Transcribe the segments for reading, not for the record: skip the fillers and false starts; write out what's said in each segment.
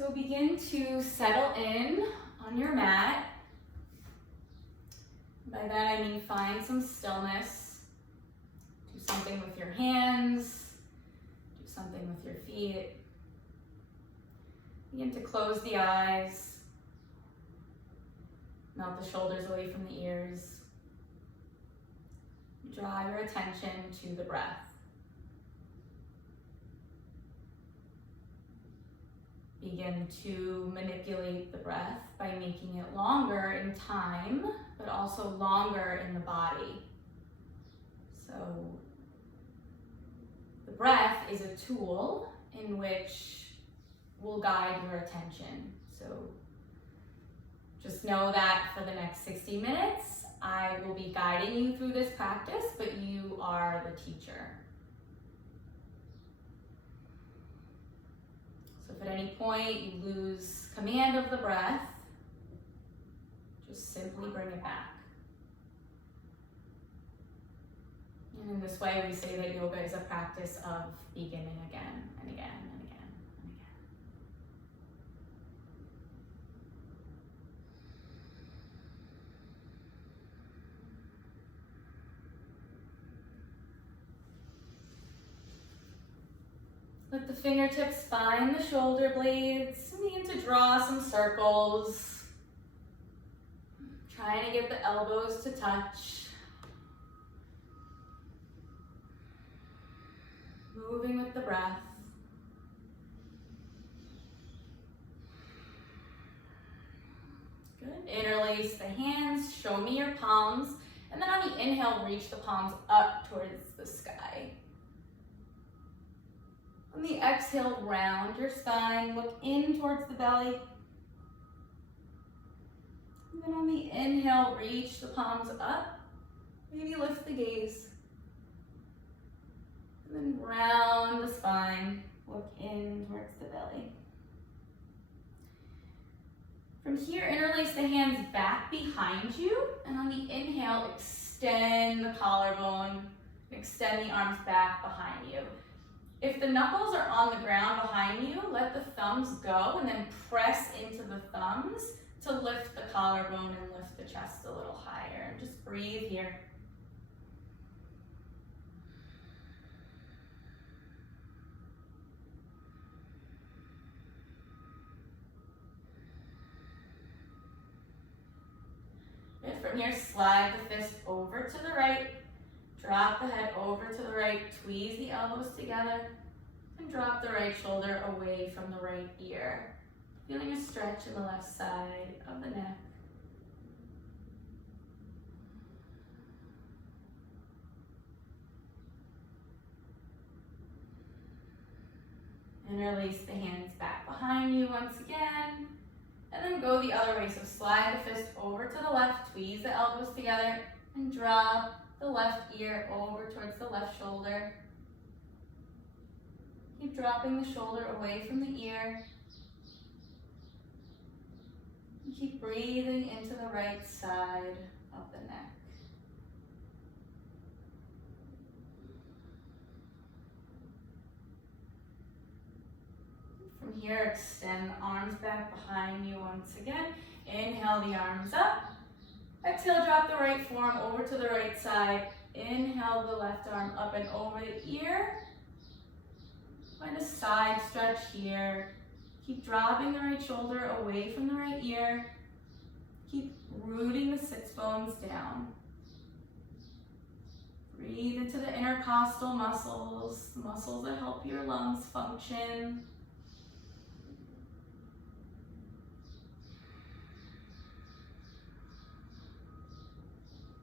So begin to settle in on your mat. By that I mean find some stillness. Do something with your hands. Do something with your feet. Begin to close the eyes. Melt the shoulders away from the ears. Draw your attention to the breath. Begin to manipulate the breath by making it longer in time, but also longer in the body. So the breath is a tool in which will guide your attention. So just know that for the next 60 minutes, I will be guiding you through this practice, but you are the teacher. So if at any point you lose command of the breath, just simply bring it back. And in this way, we say that yoga is a practice of beginning again and again and again and again. Let the fingertips find the shoulder blades and begin to draw some circles. Trying to get the elbows to touch. Moving with the breath. Good. Interlace the hands, show me your palms, and then on the inhale, reach the palms up towards the sky. On the exhale, round your spine, look in towards the belly. And then on the inhale, reach the palms up, maybe lift the gaze. And then round the spine, look in towards the belly. From here, interlace the hands back behind you, and on the inhale, extend the collarbone, extend the arms back behind you. If the knuckles are on the ground behind you, let the thumbs go and then press into the thumbs to lift the collarbone and lift the chest a little higher. And just breathe here. And from here, slide the fist over to the right. Drop the head over to the right, tweeze the elbows together, and drop the right shoulder away from the right ear. Feeling a stretch in the left side of the neck. Interlace the hands back behind you once again, and then go the other way. So slide the fist over to the left, tweeze the elbows together, and drop the left ear over towards the left shoulder. Keep dropping the shoulder away from the ear. And keep breathing into the right side of the neck. From here, extend the arms back behind you once again. Inhale the arms up. Exhale, drop the right forearm over to the right side. Inhale the left arm up and over the ear. Find a side stretch here. Keep dropping the right shoulder away from the right ear. Keep rooting the sits bones down. Breathe into the intercostal muscles, the muscles that help your lungs function.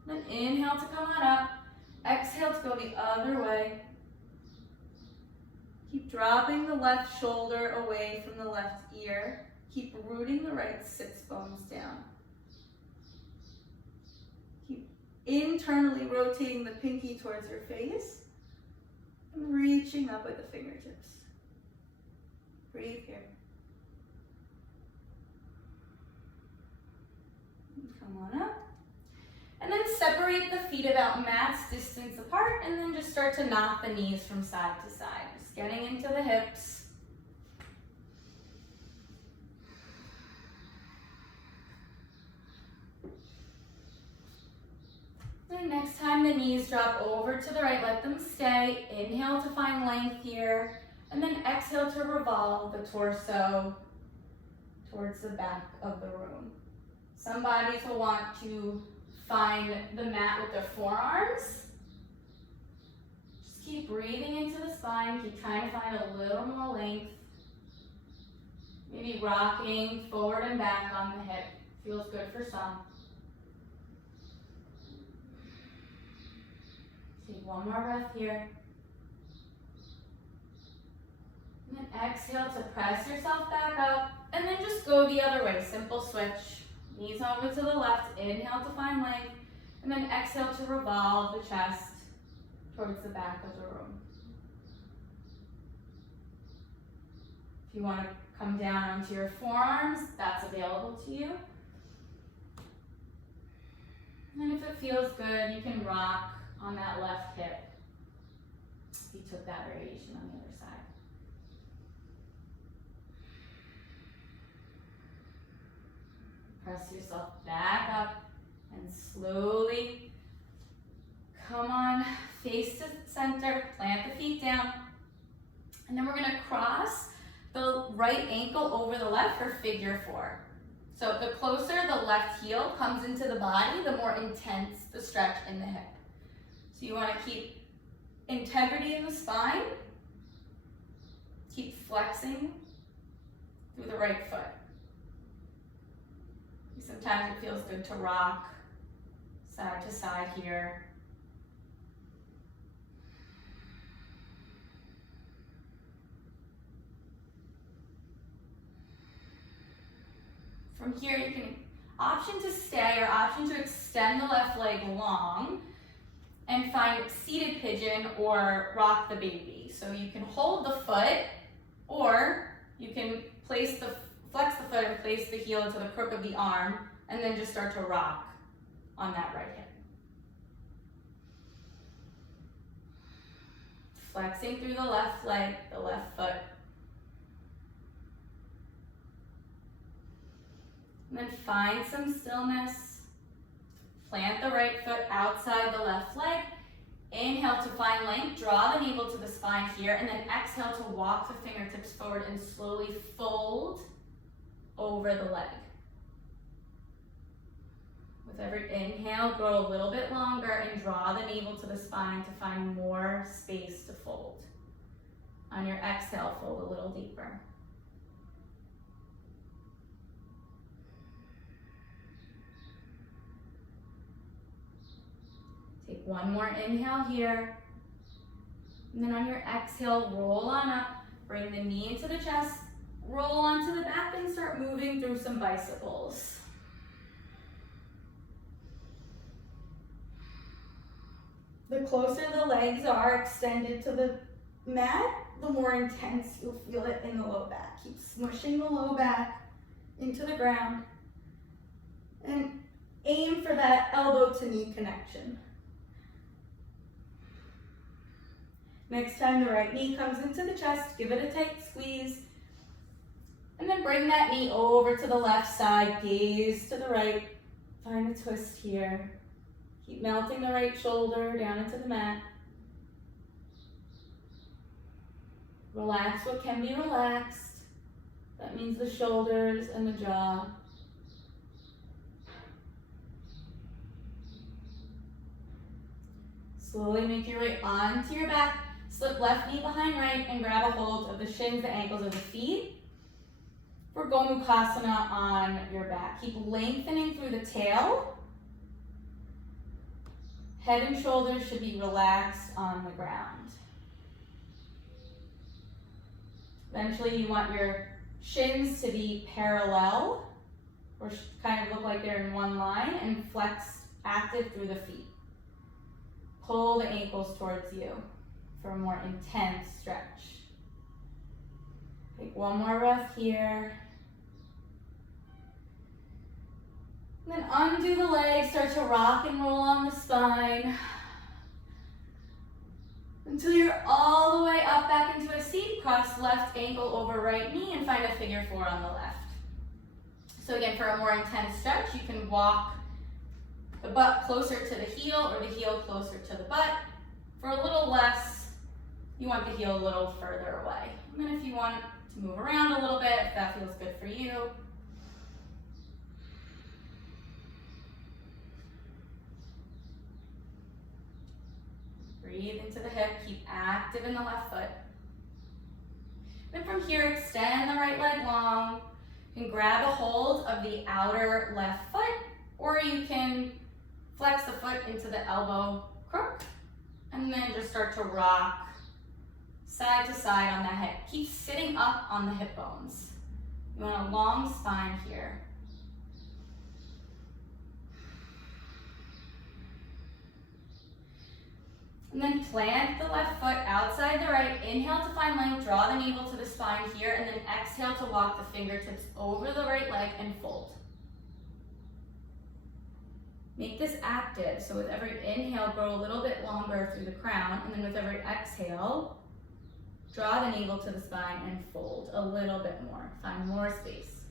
Then inhale to come on up. Exhale to go the other way. Keep dropping the left shoulder away from the left ear. Keep rooting the right sits bones down. Keep internally rotating the pinky towards your face and reaching up with the fingertips. Breathe here. Come on up. And then separate the feet about max distance apart, and then just start to knock the knees from side to side. Just getting into the hips. And next time the knees drop over to the right, let them stay. Inhale to find length here. And then exhale to revolve the torso towards the back of the room. Some bodies will want to find the mat with their forearms. Just keep breathing into the spine. Keep trying to find a little more length. Maybe rocking forward and back on the hip. Feels good for some. Take one more breath here. And then exhale to press yourself back up. And then just go the other way. Simple switch. Knees over to the left. Inhale to find length. And then exhale to revolve the chest towards the back of the room. If you want to come down onto your forearms, that's available to you. And if it feels good, you can rock on that left hip. You took that variation on the other side. Press yourself back up and slowly come on, face to center, plant the feet down. And then we're gonna cross the right ankle over the left for figure four. So the closer the left heel comes into the body, the more intense the stretch in the hip. So you want to keep integrity in the spine. Keep flexing through the right foot. Sometimes it feels good to rock side to side here. From here, you can option to stay or option to extend the left leg long and find seated pigeon or rock the baby. So you can hold the foot, or you can flex the foot and place the heel into the crook of the arm, and then just start to rock on that right hip. Flexing through the left leg, the left foot. And then find some stillness. Plant the right foot outside the left leg. Inhale to find length. Draw the navel to the spine here. And then exhale to walk the fingertips forward and slowly fold over the leg. With every inhale, grow a little bit longer and draw the navel to the spine to find more space to fold. On your exhale, fold a little deeper. Take one more inhale here. And then on your exhale, roll on up. Bring the knee into the chest. Roll onto the back and start moving through some bicycles. The closer the legs are extended to the mat, the more intense you'll feel it in the low back. Keep smushing the low back into the ground and aim for that elbow to knee connection. Next time the right knee comes into the chest, give it a tight squeeze. And then bring that knee over to the left side, gaze to the right. Find a twist here. Keep melting the right shoulder down into the mat. Relax what can be relaxed. That means the shoulders and the jaw. Slowly make your way onto your back. Slip left knee behind right and grab a hold of the shins, the ankles, of the feet. For Gomukhasana on your back. Keep lengthening through the tail. Head and shoulders should be relaxed on the ground. Eventually you want your shins to be parallel, or kind of look like they're in one line, and flex active through the feet. Pull the ankles towards you for a more intense stretch. Take one more breath here. And then undo the legs, start to rock and roll on the spine until you're all the way up back into a seat. Cross left ankle over right knee and find a figure four on the left. So again, for a more intense stretch, you can walk the butt closer to the heel or the heel closer to the butt. For a little less, you want the heel a little further away. And then if you want to move around a little bit, if that feels good for you. Breathe into the hip, keep active in the left foot. Then from here, extend the right leg long. You can grab a hold of the outer left foot, or you can flex the foot into the elbow crook, and then just start to rock side to side on that hip. Keep sitting up on the hip bones. You want a long spine here. And then plant the left foot outside the right. Inhale to find length, draw the navel to the spine here, and then exhale to walk the fingertips over the right leg and fold. Make this active, so with every inhale, grow a little bit longer through the crown, and then with every exhale, draw the navel to the spine and fold a little bit more. Find more space.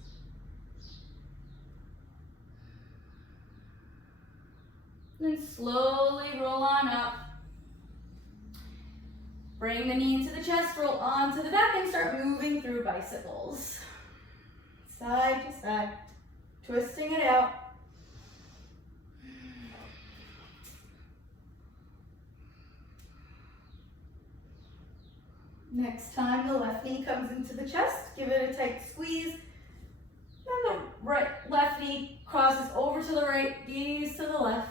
And then slowly roll on up. Bring the knee into the chest, roll onto the back, and start moving through bicycles. Side to side, twisting it out. Next time the left knee comes into the chest, give it a tight squeeze. Then the left knee crosses over to the right, gaze to the left.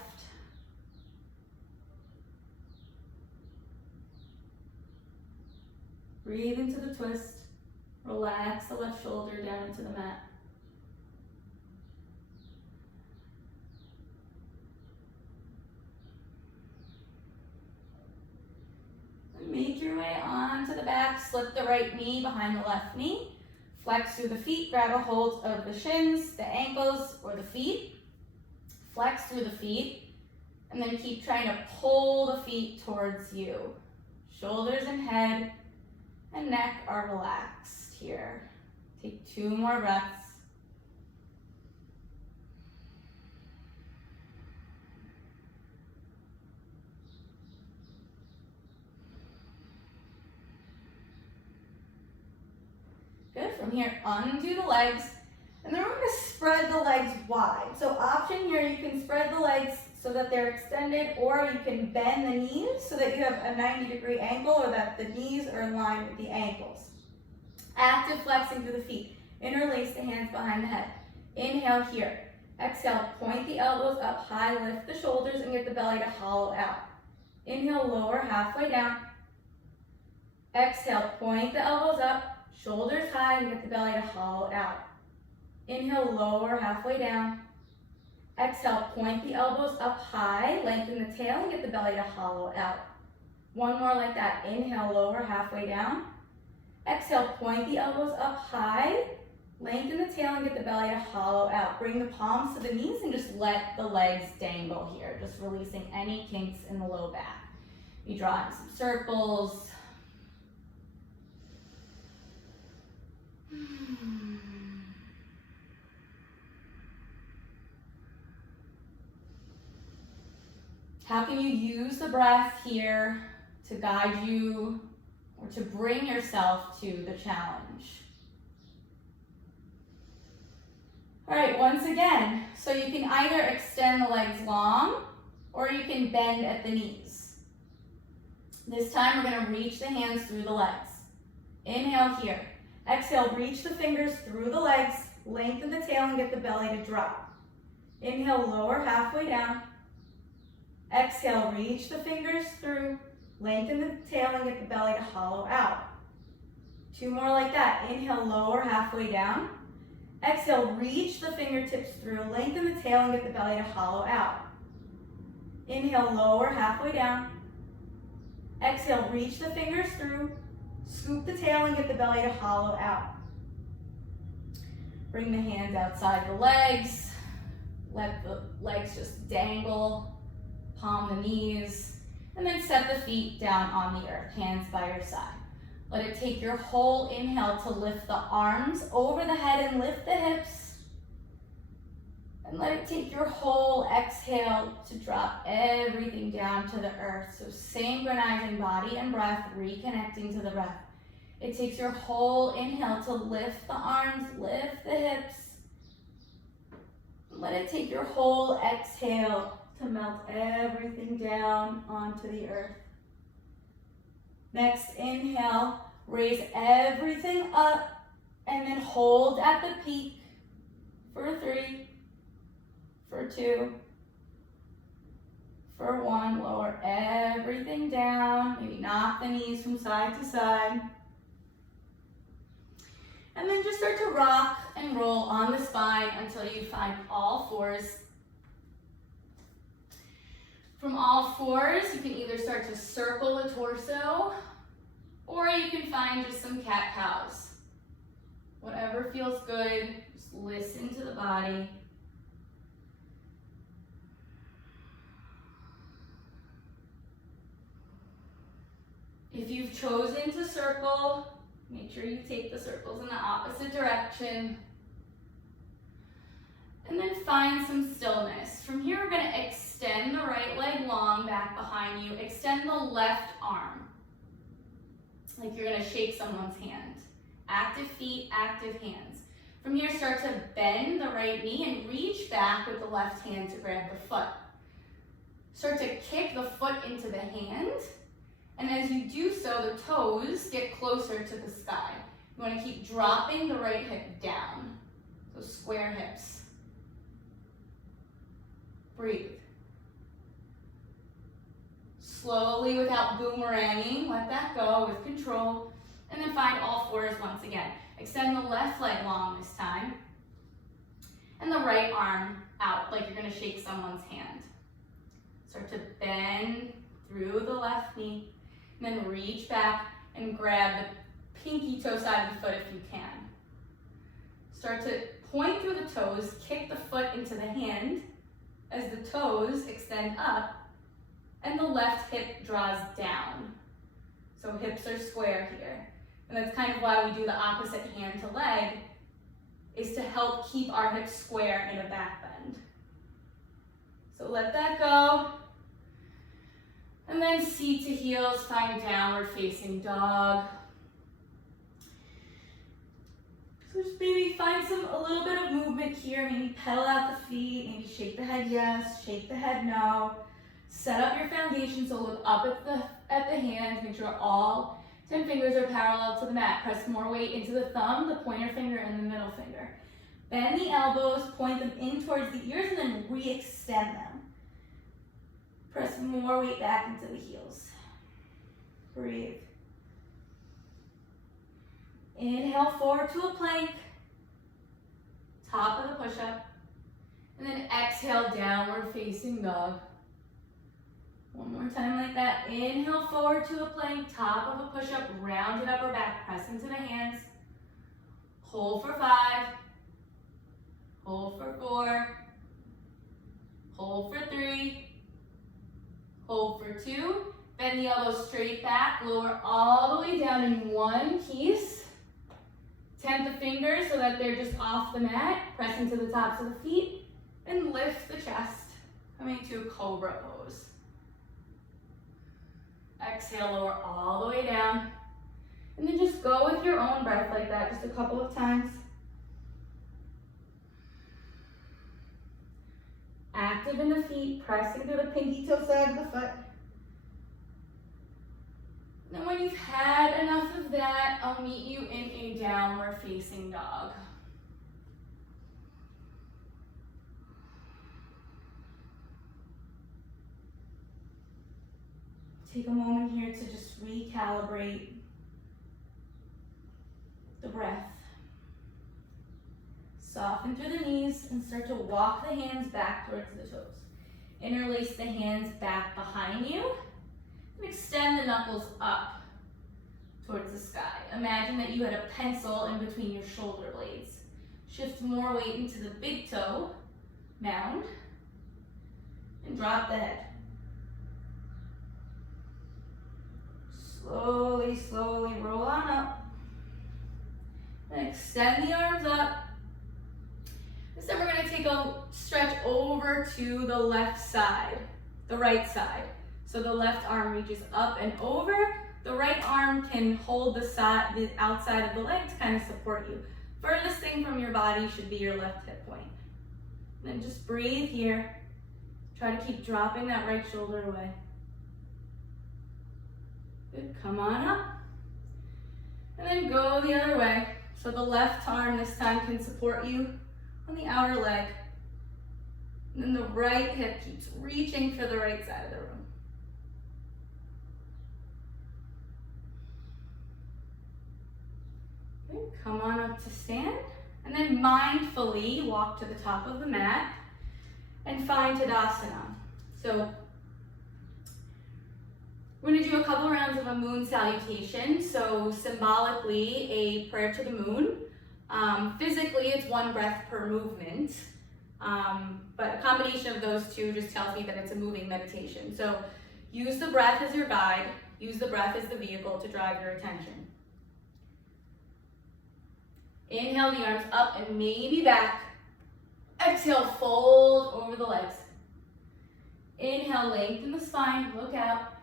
Breathe into the twist. Relax the left shoulder down into the mat. Make your way onto the back. Slip the right knee behind the left knee. Flex through the feet. Grab a hold of the shins, the ankles, or the feet. Flex through the feet. And then keep trying to pull the feet towards you. Shoulders and head and neck are relaxed here. Take 2 more breaths. Good, from here, undo the legs, and then we're gonna spread the legs wide. So option here, you can spread the legs so that they're extended, or you can bend the knees so that you have a 90-degree angle, or that the knees are in line with the ankles. Active flexing through the feet. Interlace the hands behind the head. Inhale here. Exhale, point the elbows up high, lift the shoulders, and get the belly to hollow out. Inhale, lower halfway down. Exhale, point the elbows up, shoulders high, and get the belly to hollow out. Inhale, lower halfway down. Exhale, point the elbows up high, lengthen the tail, and get the belly to hollow out. One more like that. Inhale, lower halfway down. Exhale, point the elbows up high, lengthen the tail, and get the belly to hollow out. Bring the palms to the knees and just let the legs dangle here, just releasing any kinks in the low back. You draw in some circles. How can you use the breath here to guide you or to bring yourself to the challenge? All right, once again, so you can either extend the legs long or you can bend at the knees. This time we're going to reach the hands through the legs. Inhale here. Exhale, reach the fingers through the legs, lengthen the tail, and get the belly to drop. Inhale, lower halfway down. Exhale, reach the fingers through, lengthen the tail, and get the belly to hollow out. 2 more like that. Inhale, lower halfway down. Exhale, reach the fingertips through, lengthen the tail, and get the belly to hollow out. Inhale, lower halfway down. Exhale, reach the fingers through, scoop the tail, and get the belly to hollow out. Bring the hands outside the legs. Let the legs just dangle. Palm the knees, and then set the feet down on the earth, hands by your side. Let it take your whole inhale to lift the arms over the head and lift the hips. And And let it take your whole exhale to drop everything down to the earth. So synchronizing body and breath, reconnecting to the breath. It takes your whole inhale to lift the arms, lift the hips. Let it take your whole exhale to melt everything down onto the earth. Next inhale, raise everything up and then hold at the peak for 3, for 2, for 1. Lower everything down, maybe knock the knees from side to side. And then just start to rock and roll on the spine until you find all fours. From all fours, you can either start to circle the torso, or you can find just some cat-cows. Whatever feels good, just listen to the body. If you've chosen to circle, make sure you take the circles in the opposite direction. And then find some stillness. From here, we're going to extend the right leg long back behind you. Extend the left arm, like you're going to shake someone's hand. Active feet, active hands. From here, start to bend the right knee and reach back with the left hand to grab the foot. Start to kick the foot into the hand. And as you do so, the toes get closer to the sky. You want to keep dropping the right hip down. So square hips. Breathe. Slowly, without boomeranging, let that go with control. And then find all fours once again. Extend the left leg long this time. And the right arm out, like you're going to shake someone's hand. Start to bend through the left knee. And then reach back and grab the pinky toe side of the foot if you can. Start to point through the toes, kick the foot into the hand as the toes extend up and the left hip draws down. So hips are square here. And that's kind of why we do the opposite hand to leg, is to help keep our hips square in a back bend. So let that go. And then seat to heels, find downward facing dog. So just maybe find a little bit of movement here. Maybe pedal out the feet, maybe shake the head yes, shake the head no. Set up your foundation, so look up at the hands, make sure all 10 fingers are parallel to the mat. Press more weight into the thumb, the pointer finger, and the middle finger. Bend the elbows, point them in towards the ears, and then re-extend them. Press more weight back into the heels. Breathe. Inhale forward to a plank. Top of the push-up. And then exhale, downward facing dog. One more time like that. Inhale forward to a plank, top of a push-up, rounded upper back, press into the hands. Hold for 5. Hold for 4. Hold for 3. Hold for 2. Bend the elbows straight back, lower all the way down in one piece. Tent the fingers so that they're just off the mat. Press into the tops of the feet and lift the chest, coming to a cobra pose. Exhale, lower all the way down. And then just go with your own breath like that, just a couple of times. Active in the feet, pressing through the pinky toe side of the foot. Then when you've had enough of that, I'll meet you in a downward facing dog. Take a moment here to just recalibrate the breath. Soften through the knees and start to walk the hands back towards the toes. Interlace the hands back behind you and extend the knuckles up towards the sky. Imagine that you had a pencil in between your shoulder blades. Shift more weight into the big toe mound and drop the head. Slowly, slowly roll on up. And extend the arms up. Instead, we're going to take a stretch over to the left side, the right side. So the left arm reaches up and over. The right arm can hold the outside of the leg to kind of support you. Furthest thing from your body should be your left hip point. And then just breathe here. Try to keep dropping that right shoulder away. Good, come on up. And then go the other way. So the left arm this time can support you on the outer leg. And then the right hip keeps reaching for the right side of the room. Good, come on up to stand. And then mindfully walk to the top of the mat and find Tadasana. So we're going to do a couple rounds of a moon salutation. So symbolically, a prayer to the moon. Physically, it's one breath per movement. But a combination of those two just tells me that it's a moving meditation. So use the breath as your guide. Use the breath as the vehicle to drive your attention. Inhale the arms up and maybe back. Exhale, fold over the legs. Inhale, lengthen the spine, look out.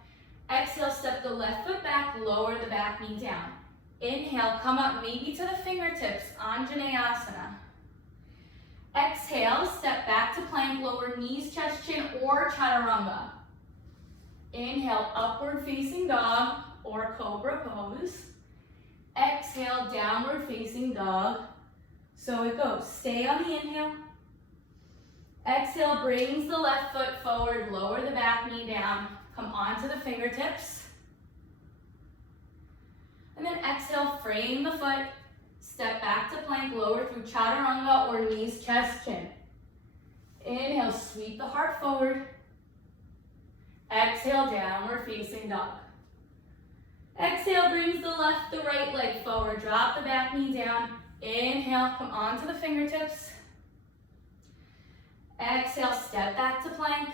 Exhale, step the left foot back, lower the back knee down. Inhale, come up maybe to the fingertips, Anjaneyasana. Exhale, step back to plank, lower knees, chest, chin, or chaturanga. Inhale, upward facing dog or cobra pose. Exhale, downward facing dog. So it goes. Stay on the inhale. Exhale, brings the left foot forward, lower the back knee down. Come onto the fingertips. And then exhale, frame the foot. Step back to plank, lower through chaturanga or knees, chest, chin. Inhale, sweep the heart forward. Exhale, downward facing dog. Exhale, brings the right leg forward. Drop the back knee down. Inhale, come onto the fingertips. Exhale, step back to plank.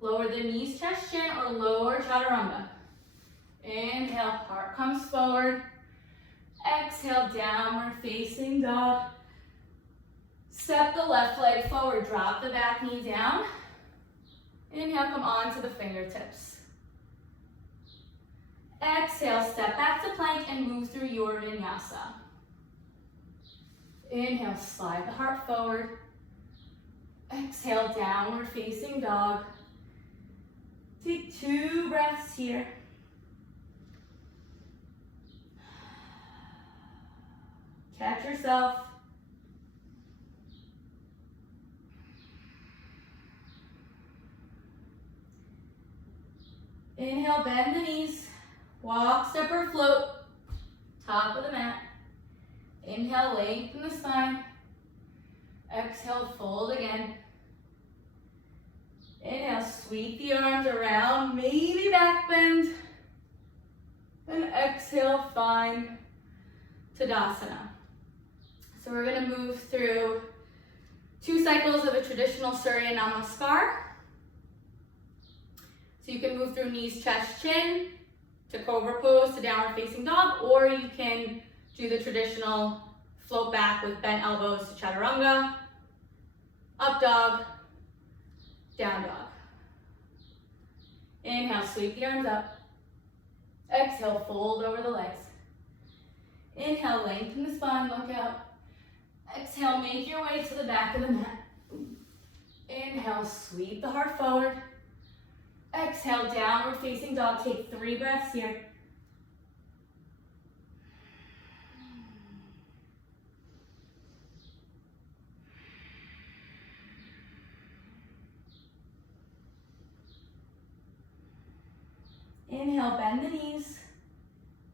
Lower the knees, chest, chin, or lower chaturanga. Inhale, heart comes forward. Exhale, downward facing dog. Step the left leg forward, drop the back knee down. Inhale, come onto the fingertips. Exhale, step back to plank and move through your vinyasa. Inhale, slide the heart forward. Exhale, downward facing dog. Take 2 breaths here. Catch yourself. Inhale, bend the knees. Walk, step, or float. Top of the mat. Inhale, lengthen the spine. Exhale, fold again. Inhale, sweep the arms around, maybe back bend. And exhale, find Tadasana. So we're going to move through 2 cycles of a traditional Surya Namaskar. So you can move through knees, chest, chin, to cobra pose, to downward facing dog, or you can do the traditional float back with bent elbows to chaturanga, up dog, down dog. Inhale, sweep the arms up. Exhale, fold over the legs. Inhale, lengthen the spine, look out. Exhale, make your way to the back of the mat. Inhale, sweep the heart forward. Exhale, downward facing dog. Take 3 breaths here. Inhale, bend the knees.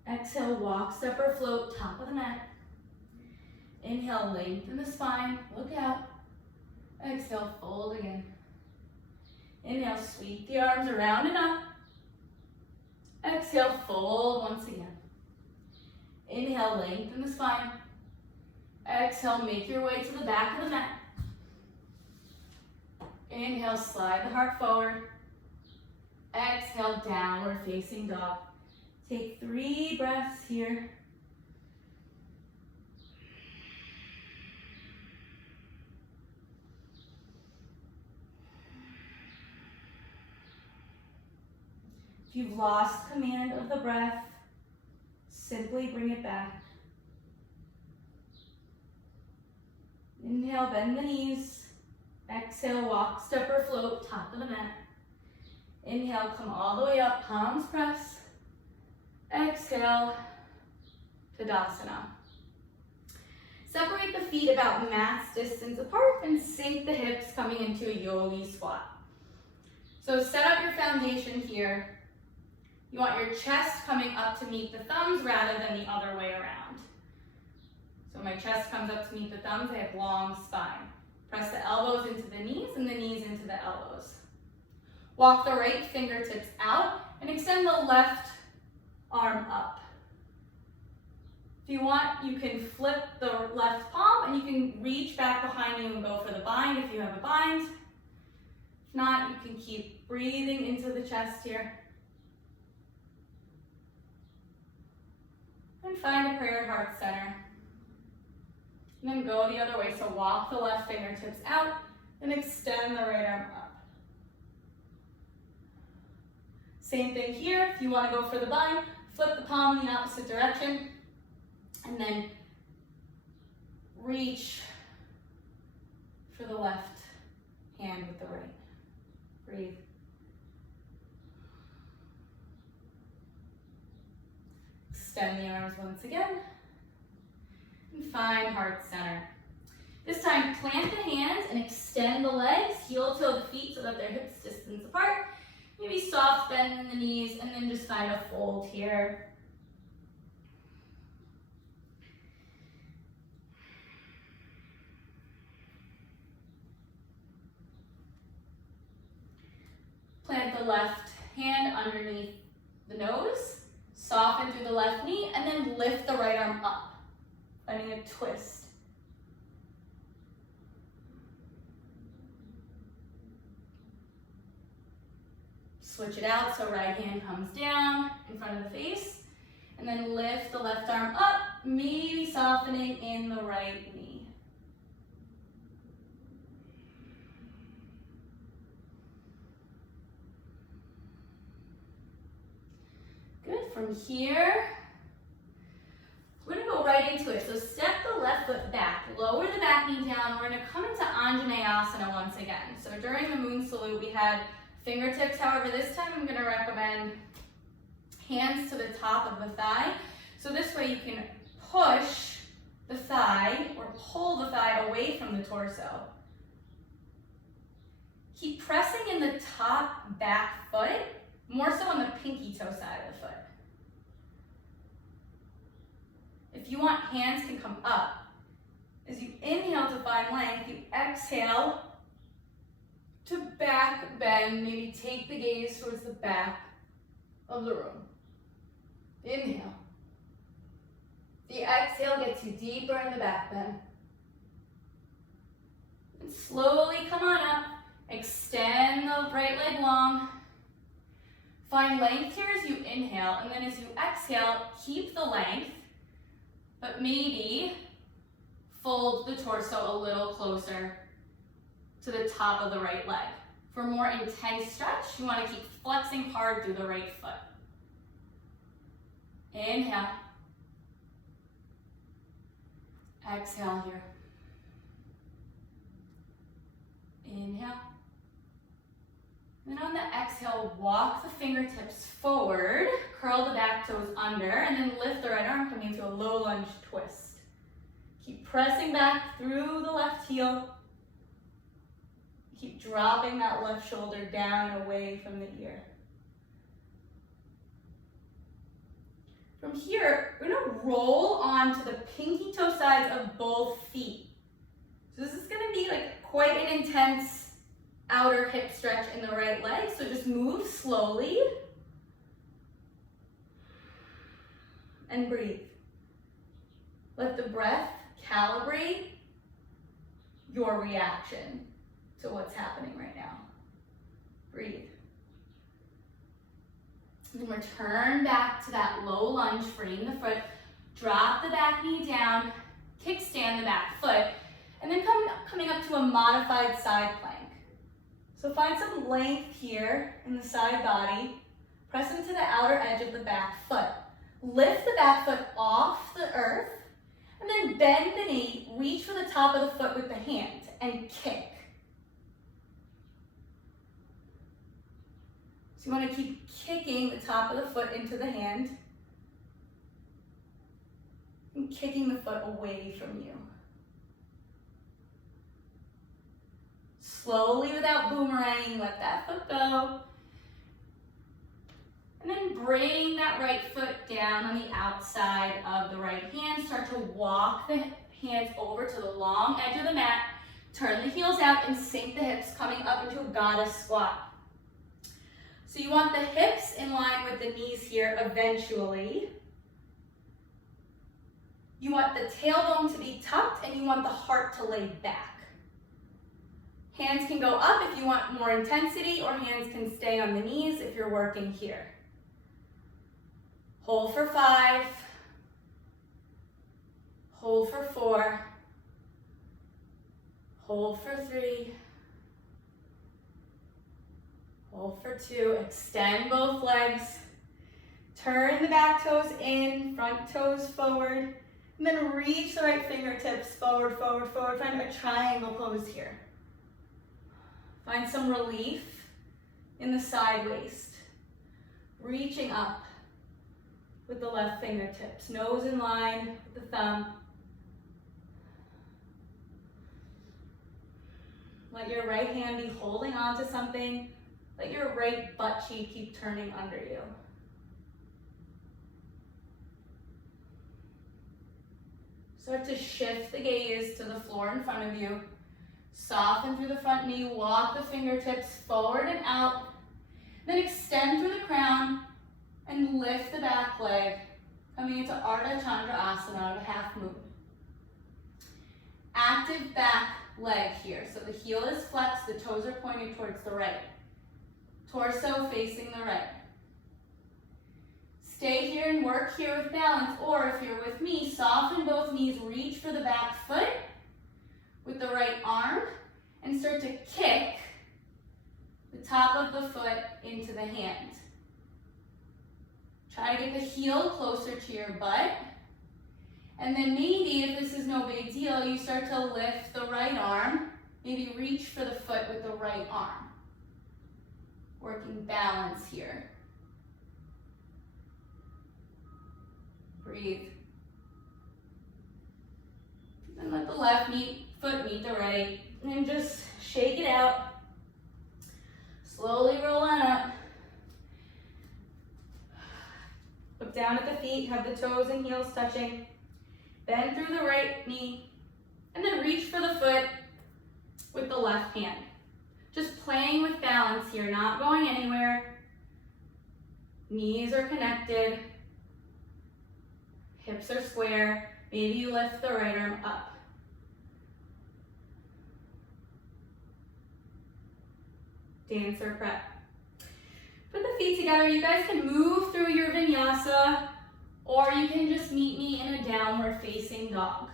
Exhale, walk, step, or float, top of the mat. Inhale, lengthen the spine, look out. Exhale, fold again. Inhale, sweep the arms around and up. Exhale, fold once again. Inhale, lengthen the spine. Exhale, make your way to the back of the mat. Inhale, slide the heart forward. Exhale, downward facing dog. Take 3 breaths here. If you've lost command of the breath, simply bring it back. Inhale, bend the knees. Exhale, walk, step or float, top of the mat. Inhale, come all the way up, palms press. Exhale, Tadasana. Separate the feet about max distance apart and sink the hips coming into a yogi squat. So set up your foundation here. You want your chest coming up to meet the thumbs rather than the other way around. So my chest comes up to meet the thumbs, I have long spine. Press the elbows into the knees and the knees into the elbows. Walk the right fingertips out and extend the left arm up. If you want, you can flip the left palm and you can reach back behind you and go for the bind if you have a bind. If not, you can keep breathing into the chest here. And find a prayer heart center. And then go the other way. So walk the left fingertips out and extend the right arm up. Same thing here. If you want to go for the bind, flip the palm in the opposite direction. And then reach for the left hand with the right. Breathe. Extend the arms once again. And find heart center. This time, plant the hands and extend the legs, heel toe the feet so that they're hips distance apart. Maybe soft bend in the knees, and then just find a fold here. Plant the left hand underneath the nose, soften through the left knee, and then lift the right arm up. Finding a twist. Switch it out so right hand comes down in front of the face, and then lift the left arm up, maybe softening in the right knee. Good. From here, we're going to go right into it. So step the left foot back, lower the back knee down. We're going to come into Anjaneyasana once again. So during the moon salute, we had fingertips. However, this time I'm going to recommend hands to the top of the thigh. So this way you can push the thigh or pull the thigh away from the torso. Keep pressing in the top back foot, more so on the pinky toe side of the foot. If you want, hands can come up. As you inhale to find length, you exhale to back bend. Maybe take the gaze towards the back of the room. Inhale. The exhale gets you deeper in the back bend. And slowly come on up. Extend the right leg long. Find length here as you inhale, and then as you exhale, keep the length, but maybe fold the torso a little closer to the top of the right leg. For more intense stretch, you want to keep flexing hard through the right foot. Inhale. Exhale here. Inhale. Then on the exhale, walk the fingertips forward, curl the back toes under, and then lift the right arm, coming into a low lunge twist. Keep pressing back through the left heel. Keep dropping that left shoulder down away from the ear. From here, we're gonna roll onto the pinky toe sides of both feet. So this is gonna be like quite an intense outer hip stretch in the right leg, so just move slowly and breathe. Let the breath calibrate your reaction to what's happening right now. Breathe. And return back to that low lunge, freeing the foot. Drop the back knee down, kickstand the back foot, and then coming up to a modified side plank. So find some length here in the side body. Press into the outer edge of the back foot. Lift the back foot off the earth, and then bend the knee, reach for the top of the foot with the hand, and kick. So you want to keep kicking the top of the foot into the hand, and kicking the foot away from you. Slowly, without boomeranging, let that foot go. And then bring that right foot down on the outside of the right hand. Start to walk the hands over to the long edge of the mat. Turn the heels out and sink the hips, coming up into a goddess squat. So you want the hips in line with the knees here eventually. You want the tailbone to be tucked, and you want the heart to lay back. Hands can go up if you want more intensity, or hands can stay on the knees if you're working here. Hold for 5. Hold for 4. Hold for 3. Hold for 2. Extend both legs. Turn the back toes in, front toes forward. And then reach the right fingertips forward, forward, forward. Find a triangle pose here. Find some relief in the side waist. Reaching up with the left fingertips. Nose in line with the thumb. Let your right hand be holding on to something. Let your right butt cheek keep turning under you. Start to shift the gaze to the floor in front of you. Soften through the front knee, walk the fingertips forward and out. Then extend through the crown and lift the back leg, coming into Natarajasana, the half moon. Active back leg here. So the heel is flexed, the toes are pointed towards the right. Torso facing the right. Stay here and work here with balance, or if you're with me, soften both knees, reach for the back foot with the right arm, and start to kick the top of the foot into the hand. Try to get the heel closer to your butt. And then maybe, if this is no big deal, you start to lift the right arm. Maybe reach for the foot with the right arm. Working balance here. Breathe. And let the left foot meet the right. And just shake it out. Slowly roll on up. Look down at the feet, have the toes and heels touching. Bend through the right knee. And then reach for the foot with the left hand. Just playing with balance here, not going anywhere. Knees are connected. Hips are square. Maybe you lift the right arm up. Dancer prep. Put the feet together. You guys can move through your vinyasa, or you can just meet me in a downward facing dog.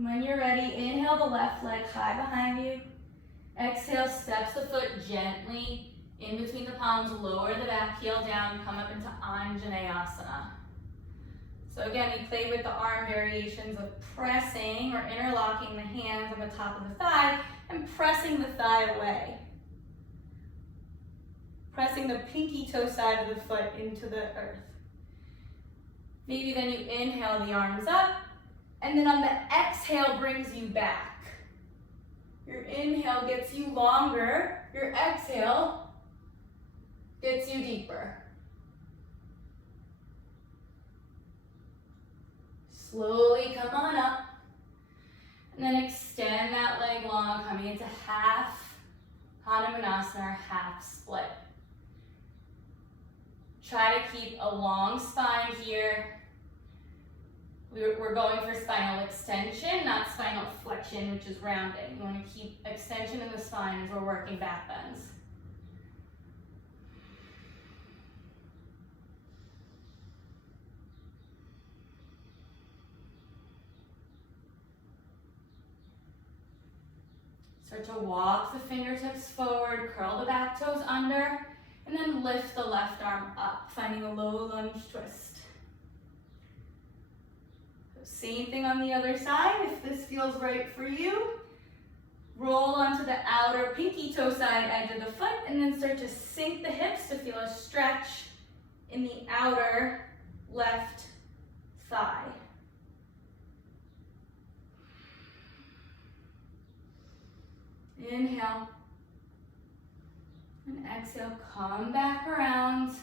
When you're ready, inhale the left leg high behind you. Exhale, steps the foot gently in between the palms, lower the back heel down, come up into Anjaneyasana. So again, we play with the arm variations of pressing or interlocking the hands on the top of the thigh and pressing the thigh away. Pressing the pinky toe side of the foot into the earth. Maybe then you inhale the arms up, and then on the exhale brings you back. Your inhale gets you longer, your exhale gets you deeper. Slowly come on up, and then extend that leg long, coming into half Hanumanasana, or half split. Try to keep a long spine here. We're going for spinal extension, not spinal flexion, which is rounding. You want to keep extension in the spine as we're working back bends. Start to walk the fingertips forward, curl the back toes under, and then lift the left arm up, finding a low lunge twist. Same thing on the other side, if this feels right for you. Roll onto the outer pinky toe side edge of the foot, and then start to sink the hips to feel a stretch in the outer left thigh. Inhale. And exhale, come back around.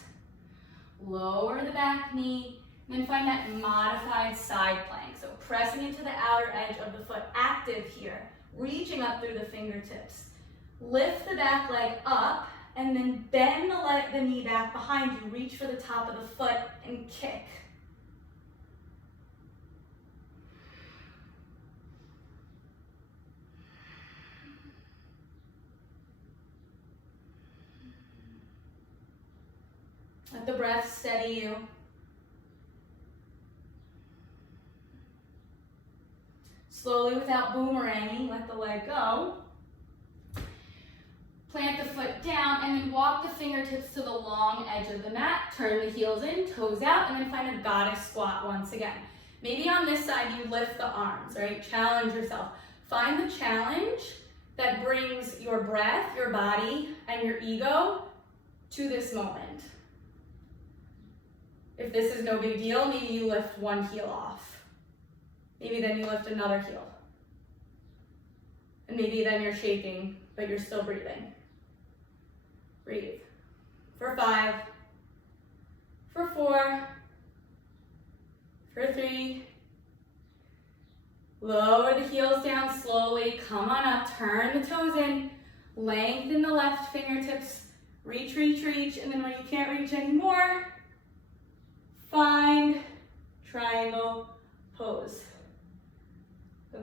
Lower the back knee. And then find that modified side plank. So pressing into the outer edge of the foot, active here. Reaching up through the fingertips. Lift the back leg up and then bend the knee back behind you. Reach for the top of the foot and kick. Let the breath steady you. Slowly, without boomeranging, let the leg go. Plant the foot down and then walk the fingertips to the long edge of the mat. Turn the heels in, toes out, and then find a goddess squat once again. Maybe on this side you lift the arms, right? Challenge yourself. Find the challenge that brings your breath, your body, and your ego to this moment. If this is no big deal, maybe you lift one heel off. Maybe then you lift another heel. And maybe then you're shaking, but you're still breathing. Breathe. For 5, for 4, for 3. Lower the heels down slowly. Come on up, turn the toes in. Lengthen the left fingertips. Reach, reach, reach. And then when you can't reach anymore, find triangle pose.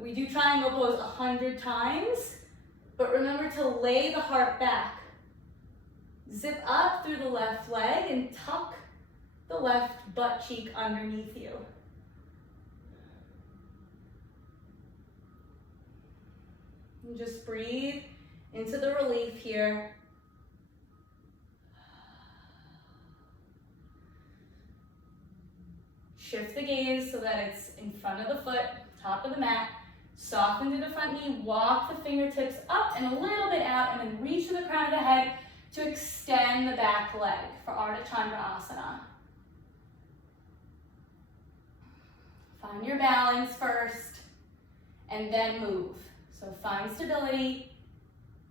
We do triangle pose 100 times, but remember to lay the heart back. Zip up through the left leg and tuck the left butt cheek underneath you. And just breathe into the relief here. Shift the gaze so that it's in front of the foot, top of the mat. Soften through the front knee, walk the fingertips up and a little bit out, and then reach to the crown of the head to extend the back leg for Ardha Chandrasana. Find your balance first, and then move. So find stability,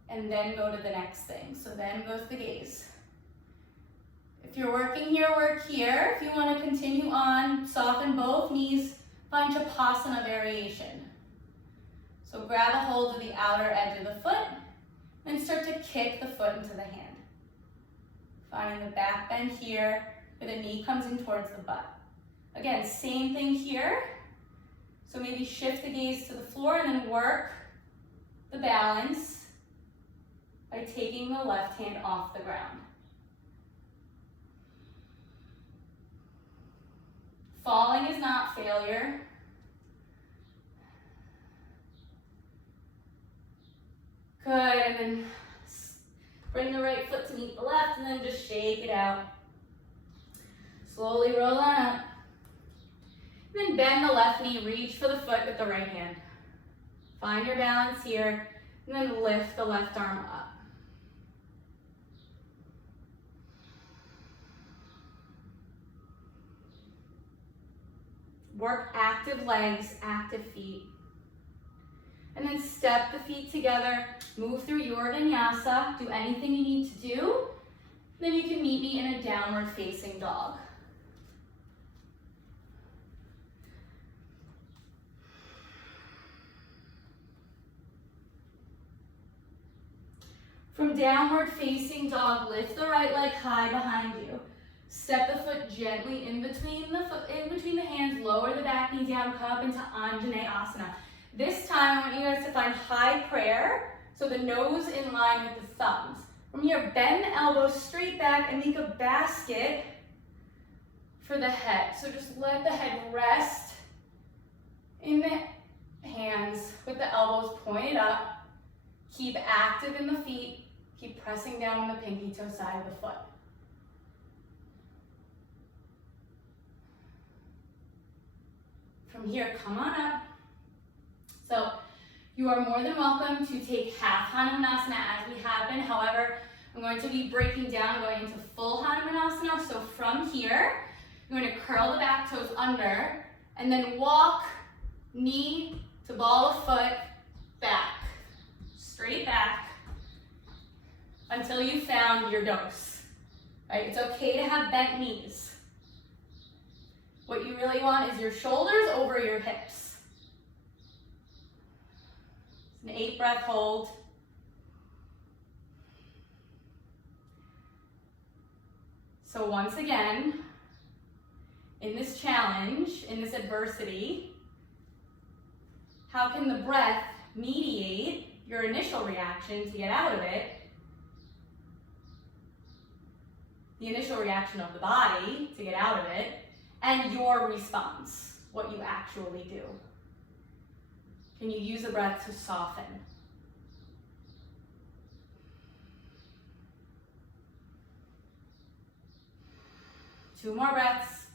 and then go to the next thing. So then goes the gaze. If you're working here, work here. If you want to continue on, soften both knees, find Shavasana variation. So grab a hold of the outer edge of the foot and start to kick the foot into the hand. Finding the back bend here where the knee comes in towards the butt. Again, same thing here. So maybe shift the gaze to the floor and then work the balance by taking the left hand off the ground. Falling is not failure. Good, and then bring the right foot to meet the left, and then just shake it out. Slowly roll on up. And then bend the left knee, reach for the foot with the right hand. Find your balance here, and then lift the left arm up. Work active legs, active feet. And then step the feet together, move through your vinyasa, do anything you need to do. Then you can meet me in a downward facing dog. From downward facing dog, lift the right leg high behind you. Step the foot gently in between the hands, lower the back knee down, come up into Anjaneyasana. This time, I want you guys to find high prayer, so the nose in line with the thumbs. From here, bend the elbows straight back and make a basket for the head. So just let the head rest in the hands with the elbows pointed up. Keep active in the feet. Keep pressing down the pinky toe side of the foot. From here, come on up. So you are more than welcome to take half Hanumanasana as we have been. However, I'm going to be breaking down, going into full Hanumanasana. So from here, you're going to curl the back toes under and then walk knee to ball of foot back, straight back until you found your dose. Right? It's okay to have bent knees. What you really want is your shoulders over your hips. An 8-breath hold. So once again, in this challenge, in this adversity, how can the breath mediate your initial reaction to get out of it, the initial reaction of the body to get out of it, and your response, what you actually do? Can you use the breath to soften? Two more breaths.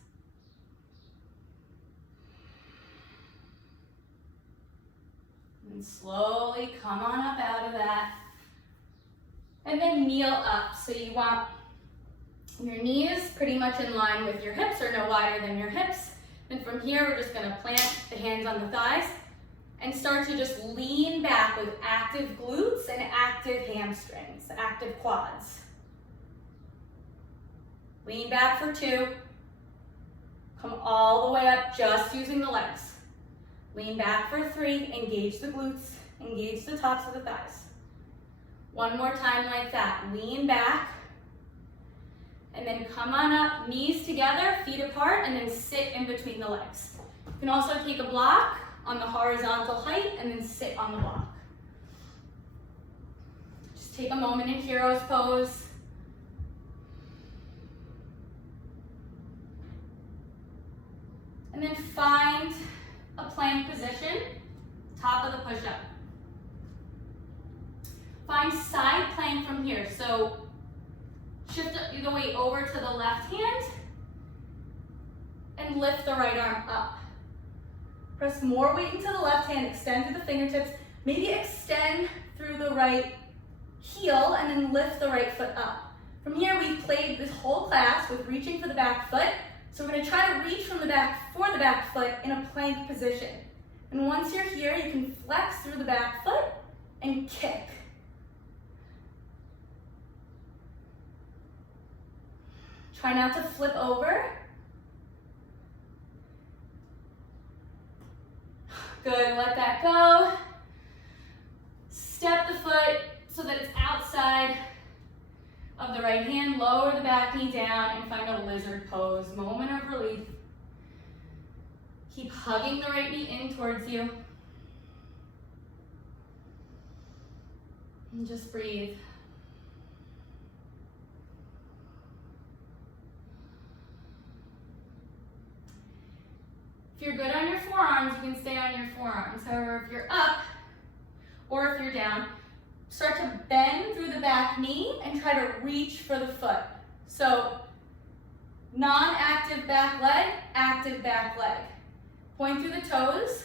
And slowly come on up out of that. And then kneel up. So you want your knees pretty much in line with your hips or no wider than your hips. And from here, we're just gonna plant the hands on the thighs and start to just lean back with active glutes and active hamstrings, active quads. Lean back for 2. Come all the way up just using the legs. Lean back for 3, engage the glutes, engage the tops of the thighs. One more time like that. Lean back, and then come on up, knees together, feet apart, and then sit in between the legs. You can also take a block on the horizontal height and then sit on the block. Just take a moment in hero's pose. And then find a plank position, top of the push-up. Find side plank from here. So shift the weight over to the left hand and lift the right arm up. Press more weight into the left hand, extend through the fingertips, maybe extend through the right heel and then lift the right foot up. From here, we've played this whole class with reaching for the back foot. So we're going to try to reach from the back for the back foot in a plank position. And once you're here, you can flex through the back foot and kick. Try not to flip over. Good, let that go. Step the foot so that it's outside of the right hand, lower the back knee down and find a lizard pose, moment of relief. Keep hugging the right knee in towards you. And just breathe. If you're good on your forearms, you can stay on your forearms. However, if you're up or if you're down, start to bend through the back knee and try to reach for the foot. So, non-active back leg, active back leg. Point through the toes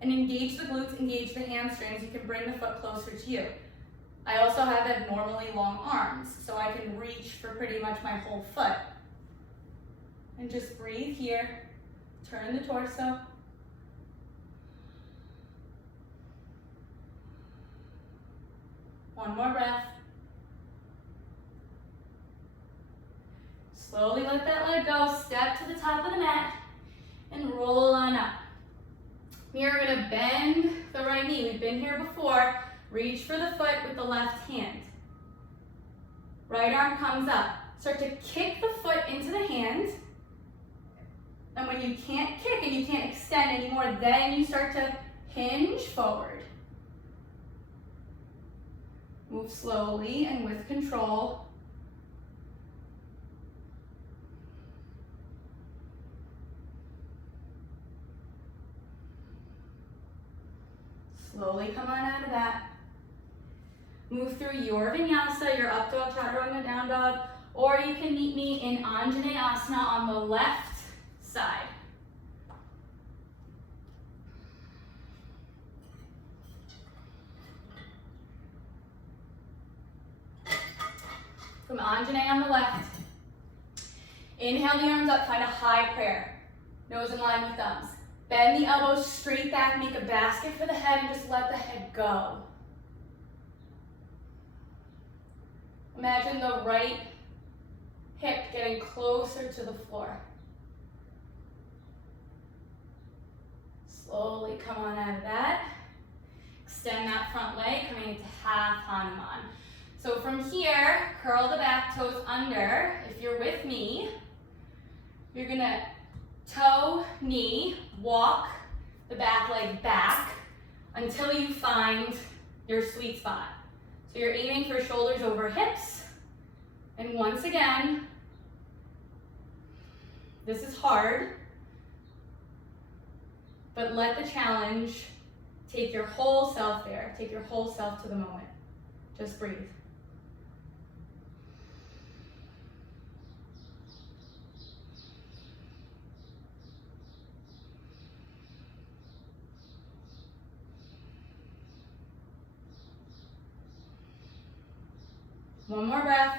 and engage the glutes, engage the hamstrings. You can bring the foot closer to you. I also have abnormally long arms, so I can reach for pretty much my whole foot. And just breathe here. Turn the torso. One more breath. Slowly let that leg go. Step to the top of the mat and roll on up. Here we're going to bend the right knee. We've been here before. Reach for the foot with the left hand. Right arm comes up. Start to kick the foot into the hand. And when you can't kick and you can't extend anymore, then you start to hinge forward. Move slowly and with control. Slowly come on out of that. move through your vinyasa, your up dog, chaturanga, down dog, or you can meet me in Anjaneyasana on the left side. From Anjaneyasana on the left, inhale the arms up, find a high prayer. Nose in line with thumbs. Bend the elbows straight back, make a basket for the head, and just let the head go. Imagine the right hip getting closer to the floor. Slowly come on out of that. Extend that front leg, coming into half Hanuman. So from here, curl the back toes under. If you're with me, you're gonna toe, knee, walk the back leg back until you find your sweet spot. So you're aiming for shoulders over hips. And once again, this is hard, but let the challenge take your whole self there. Take your whole self to the moment. Just breathe. One more breath.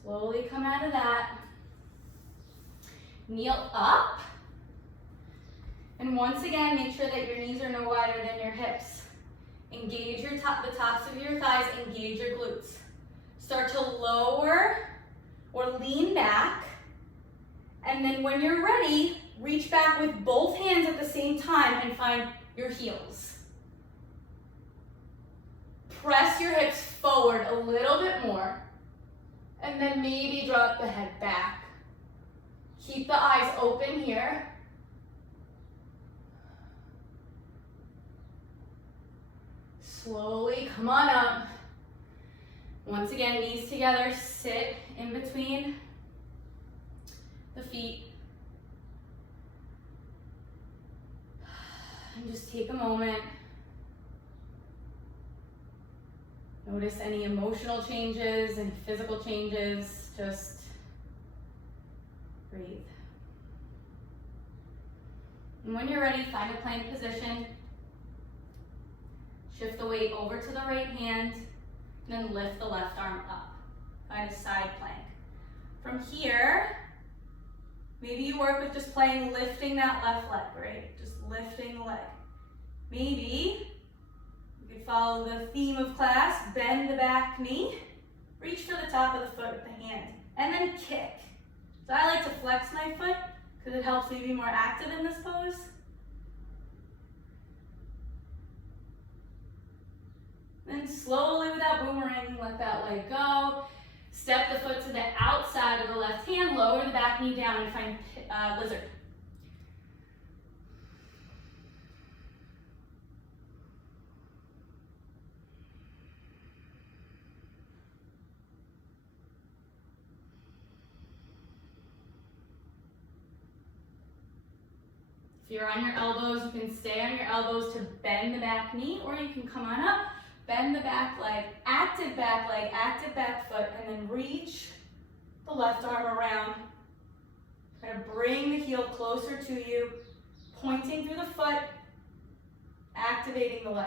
Slowly come out of that. Kneel up. And once again, make sure that your knees are no wider than your hips. Engage the tops of your thighs, engage your glutes. Start to lower or lean back. And then when you're ready, reach back with both hands at the same time and find your heels. Press your hips forward a little bit more, and then maybe drop the head back. Keep the eyes open here. Slowly come on up. Once again, knees together, sit in between the feet. And just take a moment. Notice any emotional changes, any physical changes, just breathe. And when you're ready, find a plank position. Shift the weight over to the right hand, and then lift the left arm up. Find a side plank. From here, maybe you work with just lifting that left leg, right? Just lifting the leg. Maybe you could follow the theme of class, bend the back knee, reach for the top of the foot with the hand, and then kick. So I like to flex my foot because it helps me be more active in this pose. Then slowly without boomeranging, let that leg go. Step the foot to the outside of the left hand, lower the back knee down and find lizard. If you're on your elbows, you can stay on your elbows to bend the back knee, or you can come on up, bend the back leg, active back foot, and then reach the left arm around. Kind of bring the heel closer to you, pointing through the foot, activating the leg.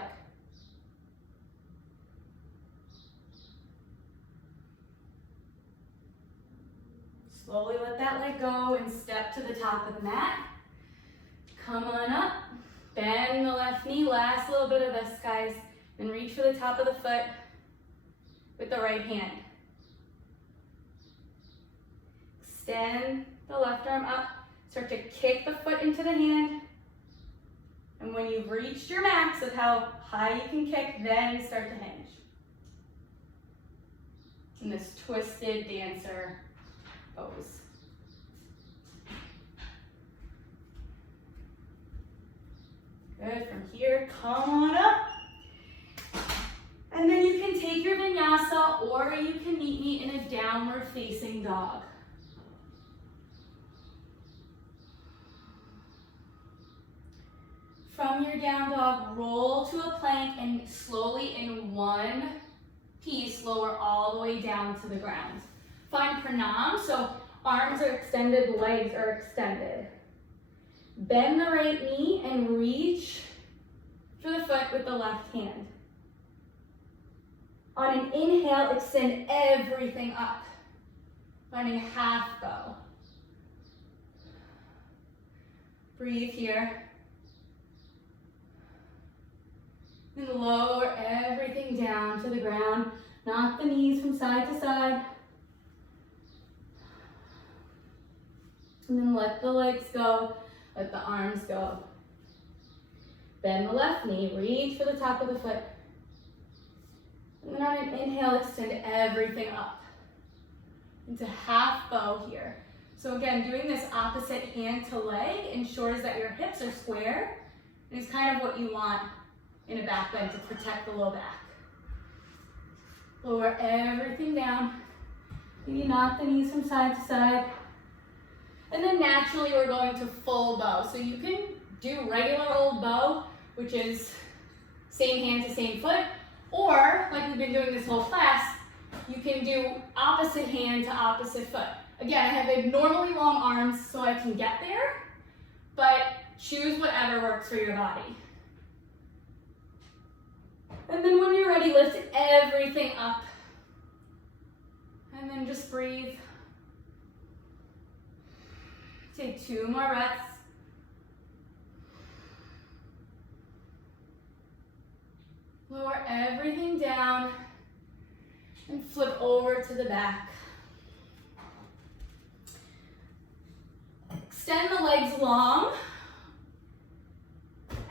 Slowly let that leg go and step to the top of the mat. Come on up, bend the left knee, last little bit of this, guys. Then reach for the top of the foot with the right hand. Extend the left arm up, start to kick the foot into the hand. And when you've reached your max of how high you can kick, then start to hinge. In this twisted dancer pose. Good, from here, come on up. And then you can take your vinyasa, or you can meet me in a downward facing dog. From your down dog, roll to a plank and slowly in one piece, lower all the way down to the ground. Find pranam, so arms are extended, legs are extended. Bend the right knee and reach for the foot with the left hand. On an inhale, extend everything up, finding half bow. Breathe here. And lower everything down to the ground. Knock the knees from side to side. And then let the legs go, let the arms go. Bend the left knee, reach for the top of the foot. And then on an inhale, extend everything up into half bow here. So again, doing this opposite hand to leg ensures that your hips are square. And it's kind of what you want in a back bend to protect the low back. Lower everything down. Maybe knock the knees from side to side. And then naturally we're going to full bow. So you can do regular old bow, which is same hand to same foot, or like we've been doing this whole class, you can do opposite hand to opposite foot. Again, I have abnormally long arms so I can get there, but choose whatever works for your body. And then when you're ready, lift everything up. And then just breathe. Take 2 more breaths. Lower everything down and flip over to the back. Extend the legs long.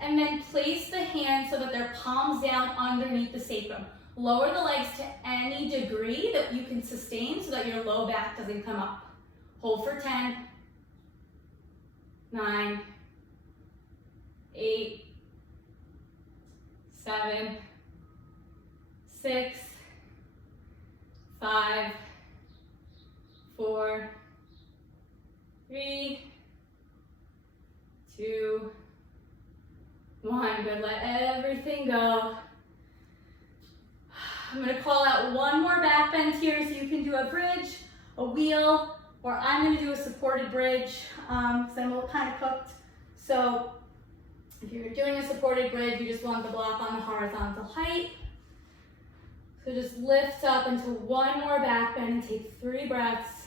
And then place the hands so that they're palms down underneath the sacrum. Lower the legs to any degree that you can sustain so that your low back doesn't come up. Hold for 10, 9, 8, 7, 6, 5, 4, 3, 2, 1. Good, let everything go. I'm gonna call out one more back bend here so you can do a bridge, a wheel, or I'm gonna do a supported bridge because I'm kind of cooked. So if you're doing a supported bridge, you just want the block on the horizontal height. So just lift up into one more back bend and take 3 breaths.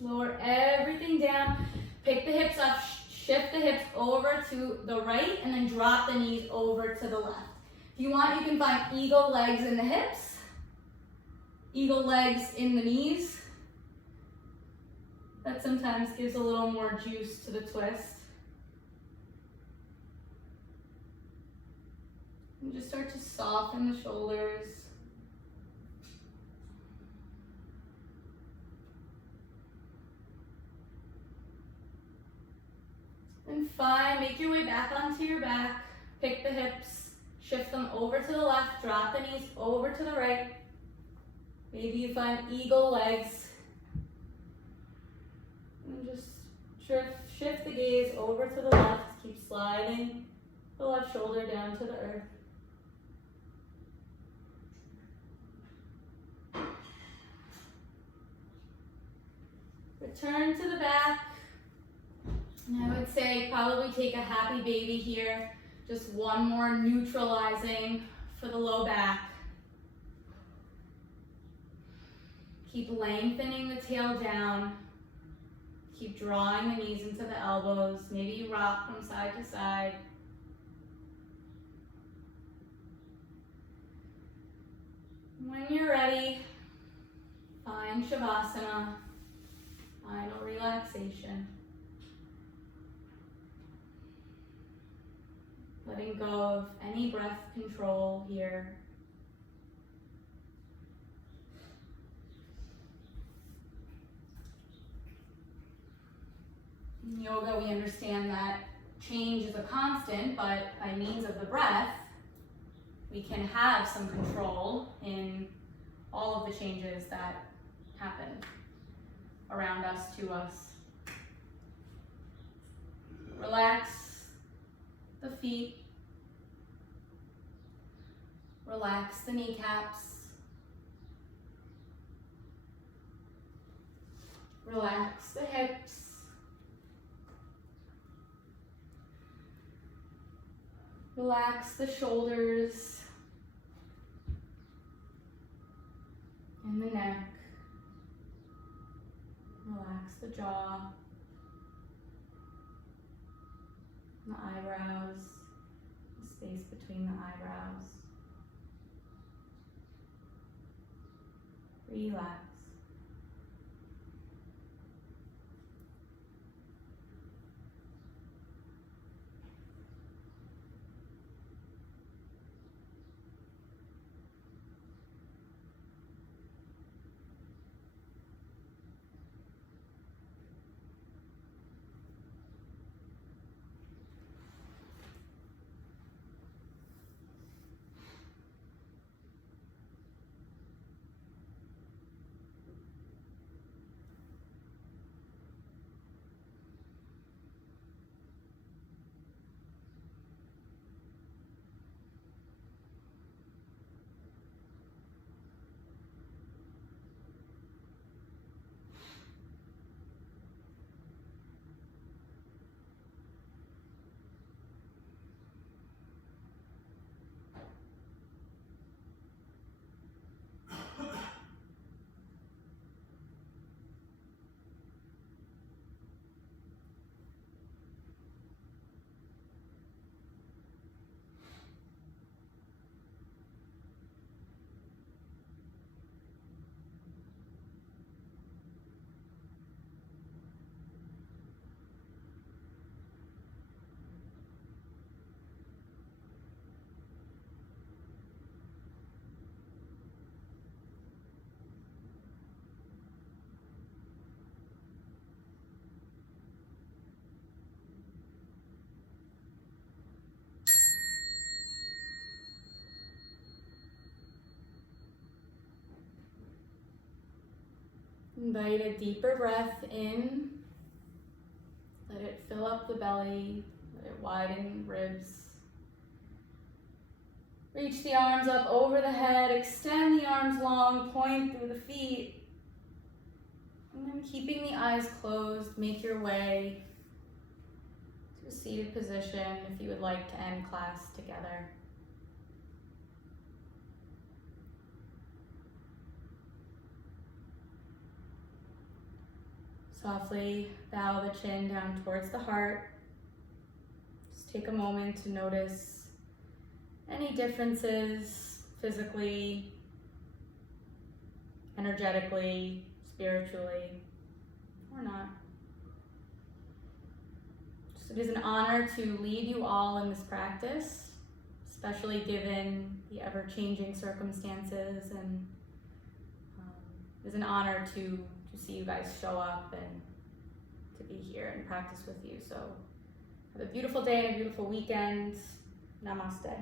Lower everything down, pick the hips up, shift the hips over to the right, and then drop the knees over to the left. If you want, you can find eagle legs in the hips, eagle legs in the knees. That sometimes gives a little more juice to the twist. And just start to soften the shoulders. And fine, make your way back onto your back, pick the hips, shift them over to the left, drop the knees over to the right. Maybe you find eagle legs. And just shift the gaze over to the left, keep sliding the left shoulder down to the earth. Return to the back. And I would say probably take a happy baby here. Just one more neutralizing for the low back. Keep lengthening the tail down. Keep drawing the knees into the elbows. Maybe you rock from side to side. When you're ready, find Shavasana, final relaxation. Letting go of any breath control here. In yoga, we understand that change is a constant, but by means of the breath, we can have some control in all of the changes that happen around us, to us. Relax the feet. Relax the kneecaps. Relax the hips. Relax the shoulders and the neck. Relax the jaw, the eyebrows, the space between the eyebrows. Relax. Invite a deeper breath in. Let it fill up the belly. Let it widen ribs. Reach the arms up over the head. Extend the arms long. Point through the feet. And then keeping the eyes closed, make your way to a seated position if you would like to end class together. Softly bow the chin down towards the heart. Just take a moment to notice any differences physically, energetically, spiritually, or not. So it is an honor to lead you all in this practice, especially given the ever-changing circumstances, and it is an honor to see you guys show up and to be here and practice with you. So have a beautiful day and a beautiful weekend. Namaste.